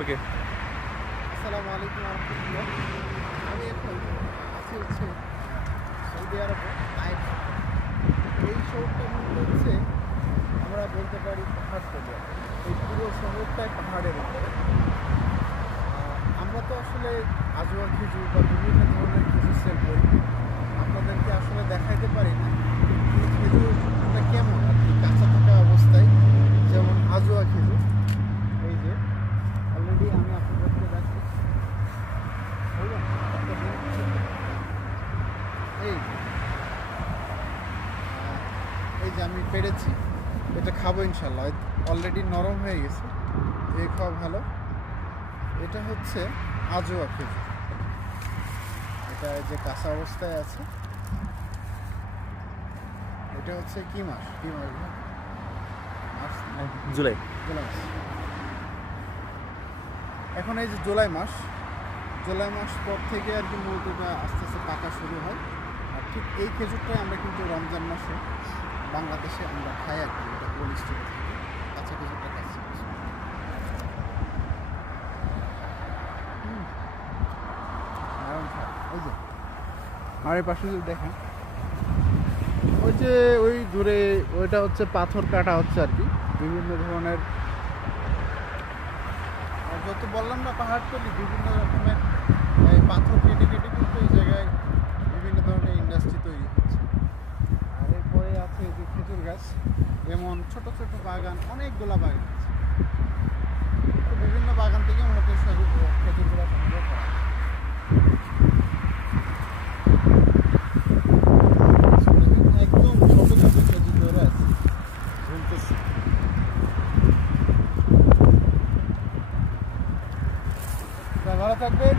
ওকে। আসসালামু আলাইকুম রহমতুল্লাহ। আমি এখন আছি সৌদি আরবে নাইট। এই শহরটার মধ্যে আমরা বলতে পারি পাহাড়তলি। এই পুরো শহরটাই পাহাড়ের উপরে। আমরা তো আসলে আজওয়া খেজুর বা বিভিন্ন ধরনের খেজুর সেল করি, আপনাদেরকে আসলে দেখাইতে পারি না এই খেজুরটা কেমন আর কি কাঁচা থাকা অবস্থায়। যেমন আজওয়া খেজুর, এই যে অলরেডি আমি আপনাদেরকে দেখাচ্ছি। এই এই যে আমি পেরেছি, এটা খাবো ইনশাল্লাহ। অলরেডি নরম হয়ে গেছে, এই খাওয়া ভালো। এটা হচ্ছে আজওয়া খেজুর, এটা যে কাঁচা অবস্থায় আছে। এটা হচ্ছে কি মাস জুলাই। জুলাই মাস। এখন এই যে জুলাই মাস পর থেকে আর কি মূলত এটা আস্তে আস্তে পাকা শুরু হয়। আর ঠিক এই খেজুরটাই আমরা কিন্তু রমজান মাসে বাংলাদেশে আমরা খাই আর কি। এটা কোল্ড স্টোরে থাকে, কাঁচা খেজুরটা কাঁচা। ওই যে আর এই পাশে যদি দেখেন, ওই যে ওই দূরে ওইটা হচ্ছে পাথর কাটা হচ্ছে আর কি। বিভিন্ন ধরনের, যত বললাম না পাহাড়তলি, বিভিন্ন রকমের এই পাথর কেটে কেটে কিন্তু এই জায়গায় বিভিন্ন ধরনের ইন্ডাস্ট্রি তৈরি হচ্ছে। আর এরপরে আছে এই যে খেজুর গাছ, যেমন ছোট ছোট বাগান, অনেকগুলা বাগান আছে। তো বিভিন্ন বাগান থেকে মূলত খেজুরগুলো সংগ্রহ করা হয়। একদম ছোট ছোট খেজুর ধরে আছে, ঝুলতেছে। ভালো থাকবেন।